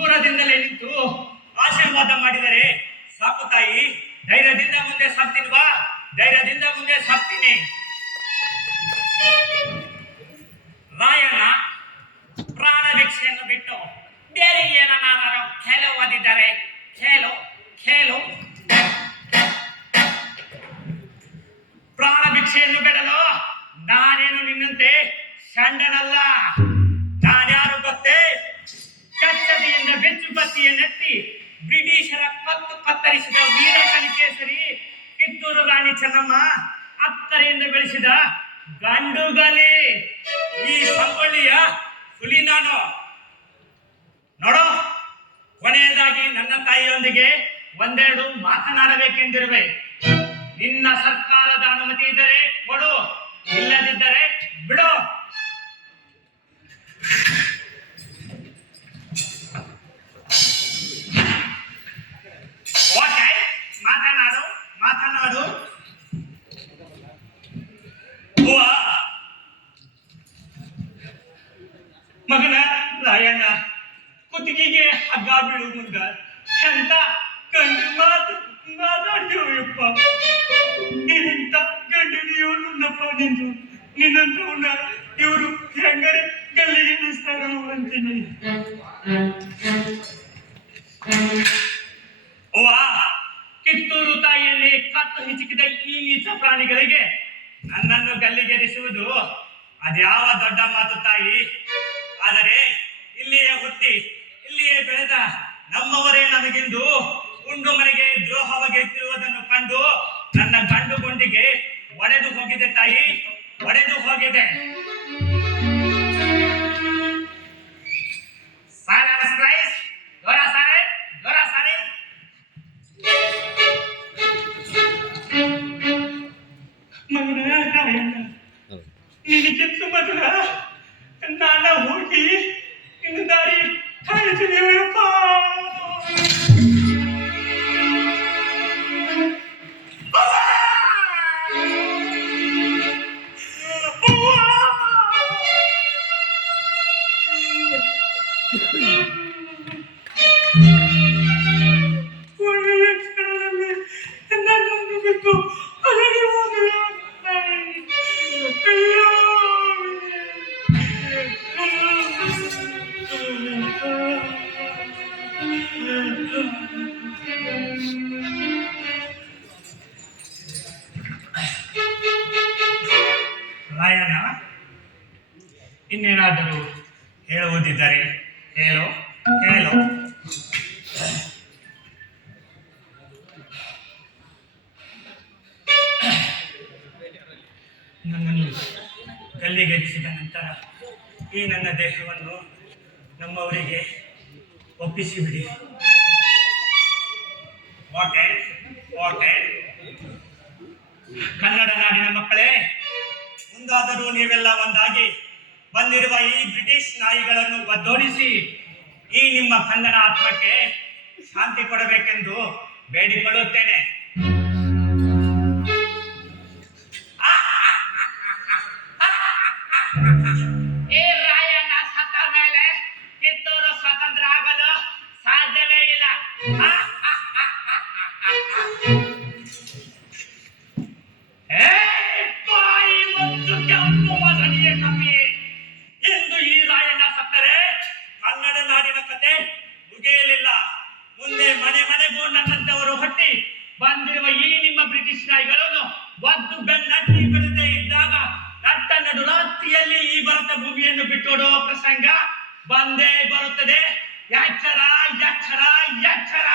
ದೂರದಿಂದಲೇ ನಿಂತು ಆಶೀರ್ವಾದ ಮಾಡಿದರೆ ಸಾಕು ತಾಯಿ. ಧೈರ್ಯದಿಂದ ಮುಂದೆ ಸಾಕ್ತಿಲ್ವಾ ಧೈರ್ಯದಿಂದ ಮುಂದೆ ಸಾಕ್ತೀನಿ ರಾಯಣ ಪ್ರಾಣ ಭಿಕ್ಷೆಯನ್ನು ಬಿಟ್ಟು ಬೇರೆ ಏನನ್ನಾದರೂ ಖೇಲ ಓದಿದ್ದಾರೆ. ಖೇಲು ಖೇಲು. ಪ್ರಾಣ ಭಿಕ್ಷೆಯನ್ನು ಬಿಡಲು ನಾನೇನು ನಿನ್ನಂತೆ ಷಂಡನಲ್ಲ. ಬೆಚ್ಚು ನೆಟ್ಟಿ ಬ್ರಿಟಿಷರ ಕತ್ತು ಕತ್ತರಿಸಿದ ವೀರ ಕಲಿಕೇಸರಿ, ಕಿತ್ತೂರು ರಾಣಿ ಚೆನ್ನಮ್ಮ ಅತ್ತರೆಯಿಂದ ಬೆಳೆಸಿದ ಗಂಡುಗಲಿ. ಈ ಸಂಗೊಳ್ಳಿಯ ಹುಲಿ ನಾನು. ನೋಡೋ, ಕೊನೆಯದಾಗಿ ನನ್ನ ತಾಯಿಯೊಂದಿಗೆ ಒಂದೆರಡು ಮಾತನಾಡಬೇಕೆಂದಿರುವೆ. ನಿನ್ನ ಸರ್ಕಾರದ ಅನುಮತಿ ಇದ್ದರೆ ಕೊಡು, ಇಲ್ಲದಿದ್ದರೆ ಬಿಡು. ಅಂತ ಕಂಡು ಮಾತು ಮಾತಾಡ್ತೀವಪ್ಪ ನೀನಿಂತ ಗಂಡಿದೆಯೋ ನನ್ನಪ್ಪ ನಿಂದು. ನಿನ್ನಂತವನ್ನ ಇವರು ಹೆಂಗರೆ ಗಲ್ಲಿಗೆ ನಿಸ್ತಾರ ಅಂತೀನಿ. ಅವ್ವ, ಕಿತ್ತೂರು ತಾಯಿಯಲ್ಲಿ ಕತ್ತು ಹಿಚಕಿದ ಈ ನೀಚ ಪ್ರಾಣಿಗಳಿಗೆ ನನ್ನನ್ನು ಗಲ್ಲಿಗೆರಿಸುವುದು ಅದ್ಯಾವ ದೊಡ್ಡ ಮಾತು ತಾಯಿ. ಆದರೆ ಇಲ್ಲಿಯೇ ಹುಟ್ಟಿ, ಇಲ್ಲಿಯೇ ಬೆಳೆದ ನಮ್ಮವರೇ ನಮಗಿಂದು ಉಂಡು ಮನೆಗೆ ದ್ರೋಹವಾಗಿರುವುದನ್ನು ಕಂಡು ನನ್ನ ಗಂಡು ಗುಂಡಿಗೆ ಒಡೆದು ಹೋಗಿದೆ ತಾಯಿ ಒಡೆದು ಹೋಗಿದೆ. ಇನ್ನೇನಾದರೂ ಹೇಳುವುದಿದ್ದರೆ ಹೇಳು ಹೇಳು. ನನ್ನನ್ನು ಗಲ್ಲಿಗೇರಿಸಿದ ನಂತರ ಈ ನನ್ನ ದೇಹವನ್ನು ನಮ್ಮವರಿಗೆ ಒಪ್ಪಿಸಿಬಿಡಿ. Okay okay. ಕನ್ನಡ ನಾಡಿನ ಮಕ್ಕಳೇ, ಮುಂದಾದರೂ ನೀವೆಲ್ಲ ಒಂದಾಗಿ ಬಂದಿರುವ ಈ ಬ್ರಿಟಿಷ್ ನಾಯಿಗಳನ್ನು ಒದ್ದೋಡಿಸಿ ಈ ನಿಮ್ಮ ಕನ್ನಡ ಆತ್ಮಕ್ಕೆ ಶಾಂತಿ ಕೊಡಬೇಕೆಂದು ಬೇಡಿಕೊಳ್ಳುತ್ತೇನೆ. ಈ ಮನೆ ಮನೆಗೂ ನನ್ನಂತವರು ಹೊಟ್ಟಿ ಬಂದಿರುವ ಈ ನಿಮ್ಮ ಬ್ರಿಟಿಷ್ ನಾಯಿಗಳನ್ನು ಒದ್ದು ಬೆನ್ನಟ್ಟಿ ಬಿಡದೆ ಇದ್ದಾಗ ನಟ್ಟ ನಡು ರಾತ್ರಿಯಲ್ಲಿ ಈ ಭಾರತ ಭೂಮಿಯನ್ನು ಬಿಟ್ಟೋಡುವ ಪ್ರಸಂಗ ಬಂದೇ ಬರುತ್ತದೆ. ಎಚ್ಚರ ಎಚ್ಚರ ಎಚ್ಚರ